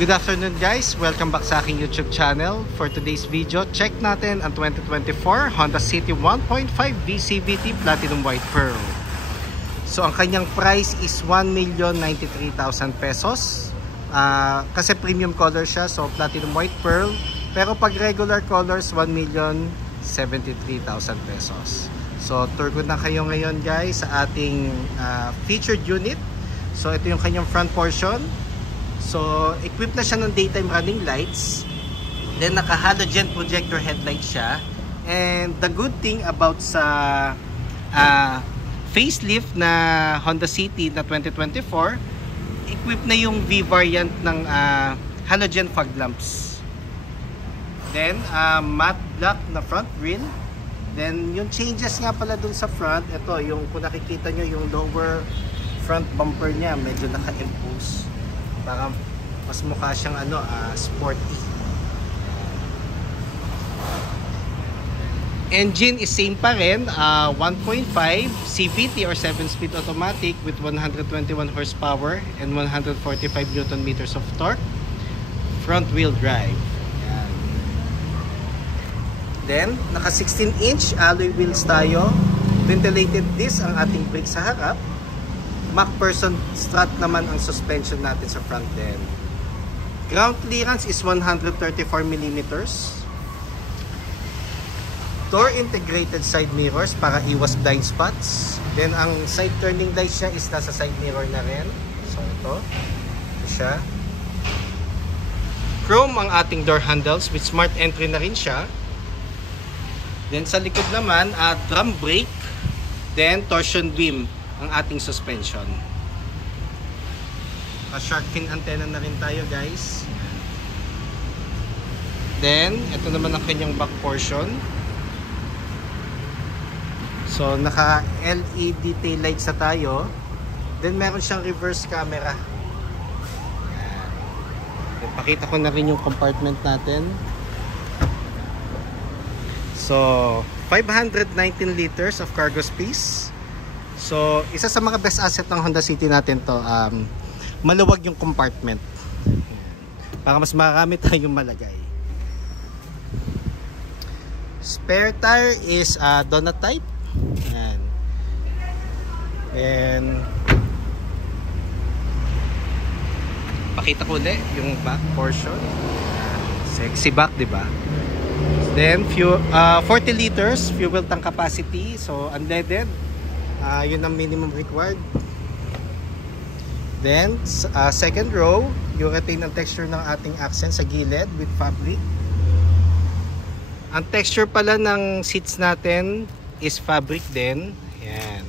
Good afternoon guys, welcome back sa aking YouTube channel. For today's video, check natin ang 2024 Honda City 1.5 VCVT Platinum White Pearl. So ang kanyang price is 1,093,000 pesos. Kasi premium color siya, so Platinum White Pearl. Pero pag regular colors, 1,073,000 pesos. So tour ko na kayo ngayon guys sa ating featured unit. So ito yung kanyang front portion. So, equipped na siya ng daytime running lights. Then, naka-halogen projector headlight siya. And the good thing about sa facelift na Honda City na 2024, equipped na yung V-variant ng halogen fog lamps. Then, matte black na front grille. Then, yung changes nga pala dun sa front, ito, yung kung nakikita nyo yung lower front bumper niya, medyo naka-impose. Para mas mukha siyang sporty. Engine is same pa rin, 1.5 CVT or 7-speed automatic with 121 horsepower and 145 Newton meters of torque. Front wheel drive. Ayan. Then, naka 16-inch alloy wheels tayo. Ventilated disc ang ating brake sa harap. MacPherson strut naman ang suspension natin sa front end. Ground clearance is 134mm. Door integrated side mirrors para iwas blind spots. Then ang side turning light siya is nasa side mirror na rin. So ito siya. Chrome ang ating door handles with smart entry na rin siya. Then sa likod naman, drum brake. Then torsion beam ang ating suspension. Shark fin antenna na rin tayo guys. Then ito naman ang kanyang back portion. So naka LED tail lights sa tayo. Then meron siyang reverse camera. Then, pakita ko na rin yung compartment natin. So 519 liters of cargo space. So, isa sa mga best asset ng Honda City natin to, maluwag yung compartment. Para mas marami tayong malagay. Spare tire is donut type. Ayan. And pakita ko ulit yung back portion. Sexy back, di ba? Then, 40 liters fuel tank capacity. So, unleaded. Yun ang minimum required. Then second row, yung retain ang texture ng ating accent sa gilid with fabric. Ang texture pala ng seats natin is fabric din. Ayan.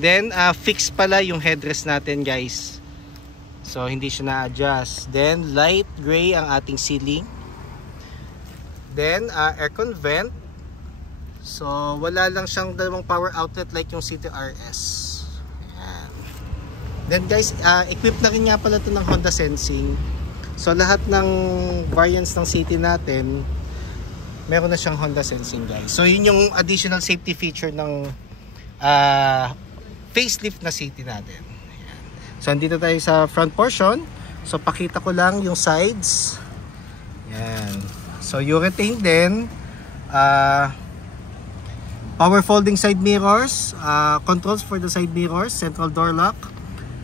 Then fixed pala yung headrest natin guys. So hindi siya na-adjust. Then light gray ang ating ceiling. Then aircon vent. So, wala lang siyang dalawang power outlet like yung City RS. Ayan. Then guys, equipped na rin nga pala ito ng Honda Sensing. So, lahat ng variants ng City natin, meron na siyang Honda Sensing guys. So, yun yung additional safety feature ng facelift na City natin. Ayan. So, andito tayo sa front portion. So, pakita ko lang yung sides. Ayan. So, urethane din. Power folding side mirrors, controls for the side mirrors, central door lock,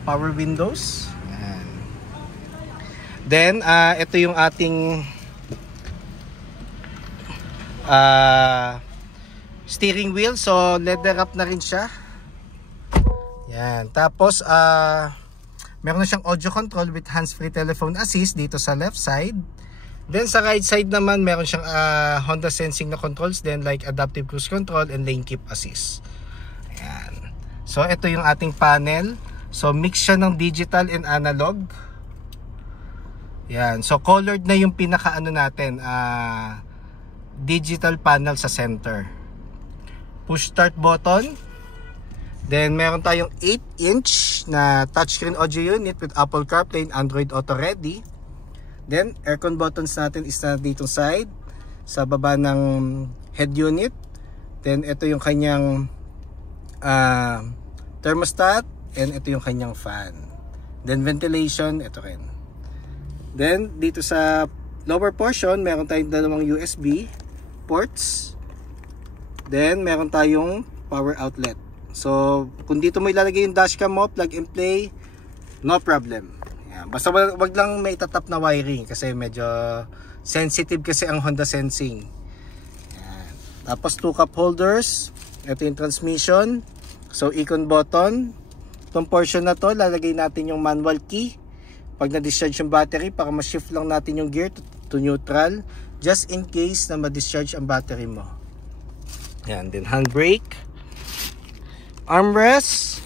power windows. Ayan. Then, ito yung ating steering wheel. So, leather wrap na rin siya. Yan. Tapos, meron na siyang audio control with hands-free telephone assist dito sa left side. Then sa right side naman meron siyang Honda Sensing na controls din like adaptive cruise control and lane keep assist. Ayan. So ito yung ating panel. So mix siya ng digital and analog. Ayan. So colored na yung pinaka natin, digital panel sa center. Push start button. Then meron tayong 8-inch na touchscreen audio unit with Apple CarPlay and Android Auto Ready. Then, aircon buttons natin is na dito side, sa baba ng head unit. Then, ito yung kanyang thermostat, and ito yung kanyang fan. Then, ventilation, ito rin. Then dito sa lower portion, meron tayong dalawang USB ports. Then meron tayong power outlet. So kung dito mo ilalagay yung dashcam mo, plug and play, no problem. Yan. Basta wag lang may itatap na wiring kasi medyo sensitive kasi ang Honda Sensing. Yan. Tapos 2 cup holders. Ito yung transmission. So icon button. Itong portion na to, lalagay natin yung manual key pag na-discharge yung battery para ma-shift lang natin yung gear to neutral just in case na ma-discharge ang battery mo. Yan, then handbrake, armrest,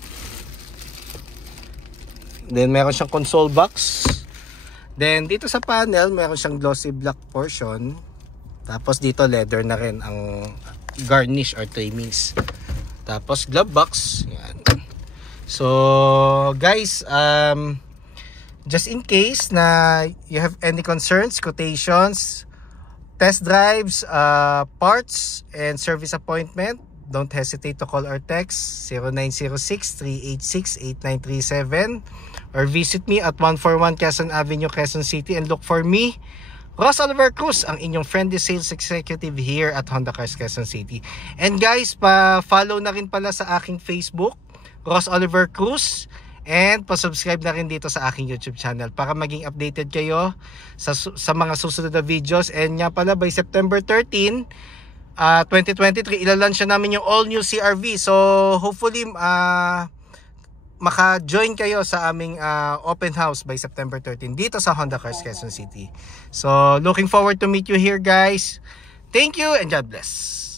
then meron siyang console box, then dito sa panel meron siyang glossy black portion, tapos dito leather na rin ang garnish or trimmings, tapos glove box. Yan. So guys, just in case na you have any concerns, quotations, test drives, parts, and service appointment, don't hesitate to call or text 0906-386-8937 or visit me at 141 Quezon Avenue, Quezon City, and look for me, Ross Oliver Cruz, ang inyong friendly sales executive here at Honda Cars Quezon City. And guys, pa-follow na rin pala sa aking Facebook, Ross Oliver Cruz, and pa-subscribe na rin dito sa aking YouTube channel para maging updated kayo sa mga susunod na videos. And nga pala, by September 13, 2023, ilalunch na namin yung all new CR-V. So hopefully maka-join kayo sa aming open house by September 13 dito sa Honda Cars Quezon City. So looking forward to meet you here, guys. Thank you and God bless.